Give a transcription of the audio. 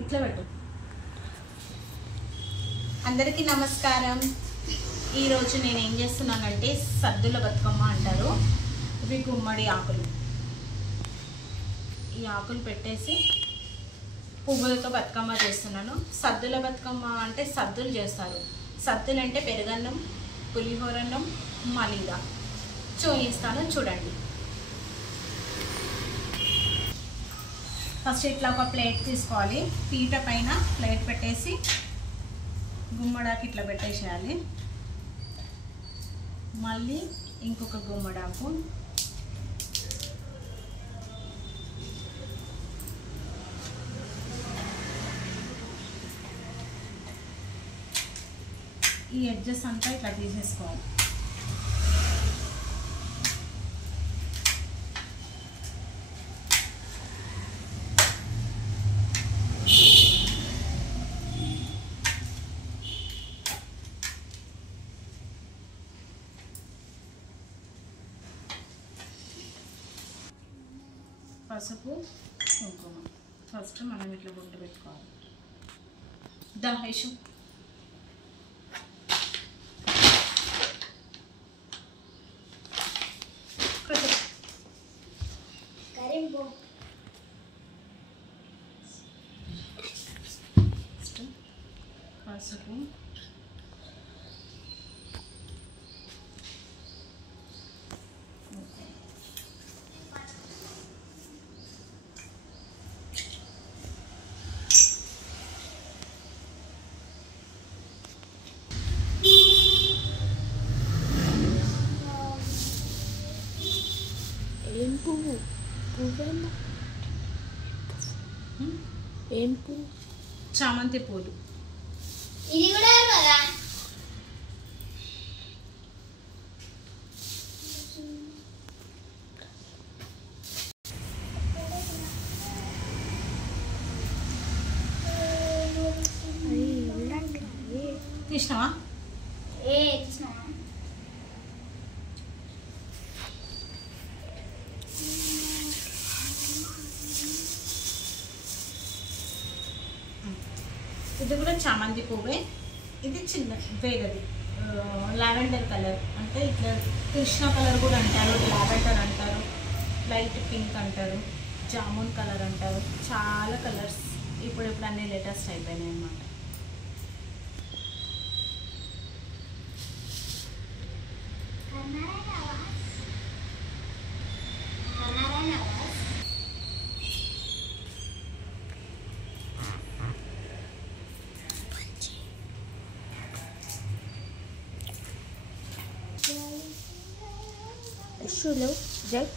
ఇట్లా పెట్టు. అందరికీ నమస్కారం. ఈరోజు నేను ఏం చేస్తున్నానంటే సద్దుల బతుకమ్మ అంటారు. ఇవి గుమ్మడి ఆకులు. ఈ ఆకులు పెట్టేసి పువ్వులతో బతుకమ్మ చేస్తున్నాను. సద్దుల బతుకమ్మ అంటే సద్దులు చేస్తారు. సద్దులు అంటే పెరుగన్నం, పులిహోరన్నం, మలీదా చూపిస్తాను చూడండి. ఫస్ట్ ఇట్లా ఒక ప్లేట్ తీసుకోవాలి. పీట పైన ప్లేట్ పెట్టేసి గుమ్మడాకు ఇట్లా పెట్టేసేయాలి. మళ్ళీ ఇంకొక గుమ్మడాకు, ఈ ఎడ్జెస్ అంతా ఇట్లా తీసేసుకోవాలి. పసుపు, కుంకుమ ఫస్ట్ మనం ఇట్లా గుడ్డు పెట్టుకోవాలి. దహేషు పసుపు, ఏం పువ్వు? చామంతి పూలు. ఇది కూడా కదా. తీసినావా? ఇది కూడా చామంతి పువ్వే. ఇది చిన్న వేరేది లావెండర్ కలర్, అంటే ఇట్లా కృష్ణ కలర్ కూడా అంటారు, లావెండర్ అంటారు, లైట్ పింక్ అంటారు, జామున్ కలర్ అంటారు. చాలా కలర్స్ ఇప్పుడు అన్నీ లేటెస్ట్ అయిపోయినాయి అన్నమాట. Hello, Jack.